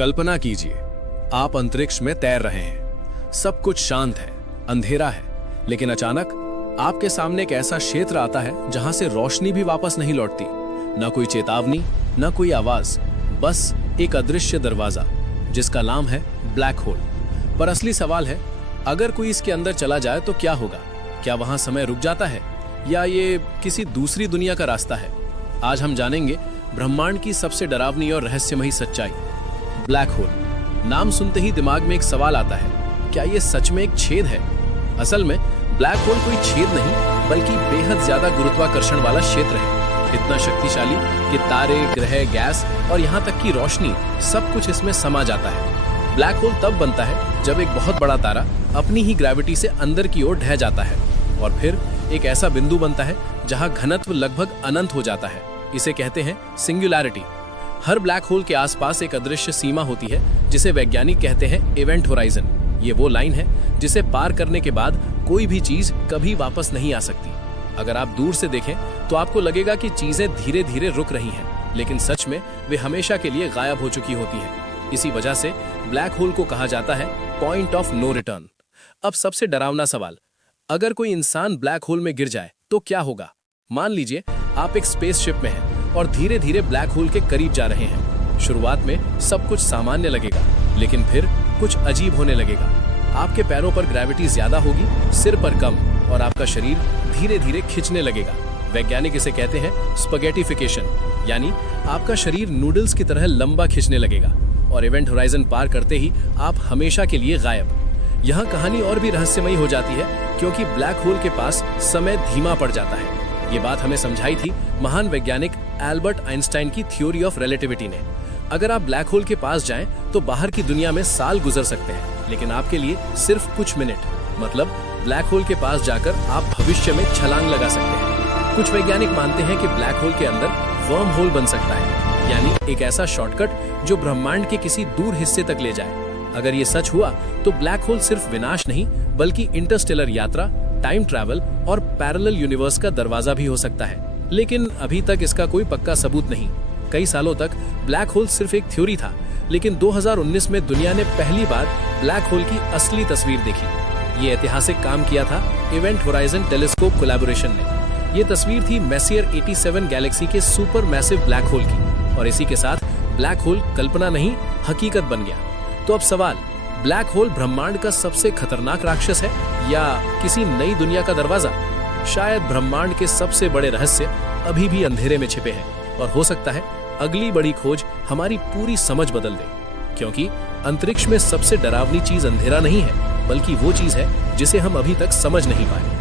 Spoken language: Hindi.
कल्पना कीजिए, आप अंतरिक्ष में तैर रहे हैं। सब कुछ शांत है, अंधेरा है, लेकिन अचानक आपके सामने एक ऐसा क्षेत्र आता है जहां से रोशनी भी वापस नहीं लौटती। न कोई चेतावनी, न कोई आवाज, बस एक अदृश्य दरवाजा जिसका नाम है ब्लैक होल। पर असली सवाल है, अगर कोई इसके अंदर चला जाए तो क्या होगा? क्या वहां समय रुक जाता है या ये किसी दूसरी दुनिया का रास्ता है? आज हम जानेंगे ब्रह्मांड की सबसे डरावनी और रहस्यमयी सच्चाई, ब्लैक होल। नाम सुनते ही दिमाग में एक सवाल आता है, क्या ये सच में एक छेद है? असल में ब्लैक होल कोई छेद नहीं, बल्कि बेहद ज्यादा गुरुत्वाकर्षण वाला क्षेत्र है। इतना शक्तिशाली कि तारे, ग्रह, गैस और यहाँ तक कि रोशनी सब कुछ इसमें समा जाता है। ब्लैक होल तब बनता है जब एक बहुत बड़ा तारा अपनी ही ग्रेविटी से अंदर की ओर ढह जाता है और फिर एक ऐसा बिंदु बनता है जहां घनत्व लगभग अनंत हो जाता है। इसे कहते हैं सिंगुलैरिटी। हर ब्लैक होल के आसपास एक अदृश्य सीमा होती है जिसे वैज्ञानिक कहते हैं इवेंट होराइजन। ये वो लाइन है जिसे पार करने के बाद कोई भी चीज कभी वापस नहीं आ सकती। अगर आप दूर से देखें तो आपको लगेगा कि चीजें धीरे धीरे रुक रही हैं, लेकिन सच में वे हमेशा के लिए गायब हो चुकी होती हैं। इसी वजह से ब्लैक होल को कहा जाता है पॉइंट ऑफ नो रिटर्न। अब सबसे डरावना सवाल, अगर कोई इंसान ब्लैक होल में गिर जाए तो क्या होगा? मान लीजिए आप एक स्पेसशिप में हैं और धीरे धीरे ब्लैक होल के करीब जा रहे हैं। शुरुआत में सब कुछ सामान्य लगेगा, लेकिन फिर कुछ अजीब होने लगेगा। आपके पैरों पर ग्रेविटी ज्यादा होगी, सिर पर कम, और आपका शरीर धीरे धीरे खिंचने लगेगा। वैज्ञानिक इसे कहते हैं स्पगेटिफिकेशन, यानी आपका शरीर नूडल्स की तरह लंबा खिंचने लगेगा और इवेंट होराइजन पार करते ही आप हमेशा के लिए गायब। यहाँ कहानी और भी रहस्यमयी हो जाती है क्योंकि ब्लैक होल के पास समय धीमा पड़ जाता है। ये बात हमें समझाई थी महान वैज्ञानिक एल्बर्ट आइंस्टाइन की थ्योरी ऑफ रिलेटिविटी ने। अगर आप ब्लैक होल के पास जाएं तो बाहर की दुनिया में साल गुजर सकते हैं, लेकिन आपके लिए सिर्फ कुछ मिनट। मतलब ब्लैक होल के पास जाकर आप भविष्य में छलांग लगा सकते हैं। कुछ वैज्ञानिक मानते हैं कि ब्लैक होल के अंदर वर्म होल बन सकता है, यानी एक ऐसा शॉर्टकट जो ब्रह्मांड के किसी दूर हिस्से तक ले जाए। अगर ये सच हुआ तो ब्लैक होल सिर्फ विनाश नहीं, बल्कि इंटरस्टेलर यात्रा, टाइम ट्रैवल और पैरेलल यूनिवर्स का दरवाजा भी हो सकता है। लेकिन अभी तक इसका कोई पक्का सबूत नहीं। कई सालों तक ब्लैक होल सिर्फ एक थ्योरी था, लेकिन 2019 में दुनिया ने पहली बार ब्लैक होल की असली तस्वीर देखी। ये ऐतिहासिक काम किया था इवेंट होराइजन टेलीस्कोप कोलैबोरेशन ने। ये तस्वीर थी मेसियर 87 गैलेक्सी के सुपर मैसिव ब्लैक होल की, और इसी के साथ ब्लैक होल कल्पना नहीं, हकीकत बन गया। तो अब सवाल, ब्लैक होल ब्रह्मांड का सबसे खतरनाक राक्षस है या किसी नई दुनिया का दरवाजा? शायद ब्रह्मांड के सबसे बड़े रहस्य अभी भी अंधेरे में छिपे हैं, और हो सकता है अगली बड़ी खोज हमारी पूरी समझ बदल दे। क्योंकि अंतरिक्ष में सबसे डरावनी चीज अंधेरा नहीं है, बल्कि वो चीज है जिसे हम अभी तक समझ नहीं पाए।